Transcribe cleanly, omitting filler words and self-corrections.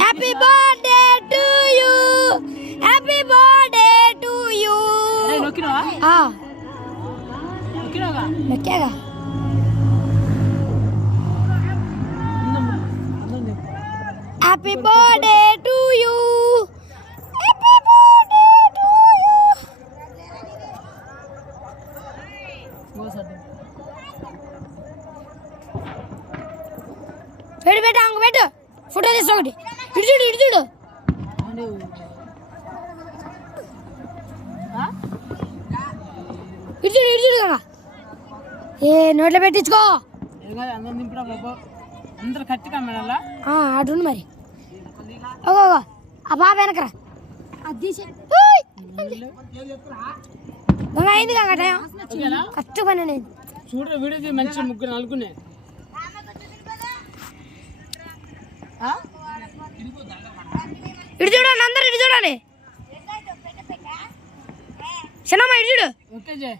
Happy birthday to you, happy birthday to you. నొక్కాగా happy birthday to you, happy birthday to you. పెట్టు పెట్టు అంగ పెట్టు, photo తీసి ఒకటి ఇటు చూడు ఇటు చూడు. ఇటు చూడు ఇటు చూడు కదా, ఏ నోట్లో పెట్టించుకో. అటు మరి ఓ ఆ బాబా వెనకరా అయింది కాక టైం కరెక్ట్ పని అనేది. చూడు వీడియో మంచి ముగ్గురు నలుగునే ఇటు చూడండి, అందరు ఇటు చూడాలి. చిన్నమ్మ ఇటు చూడు. ఓకే జై.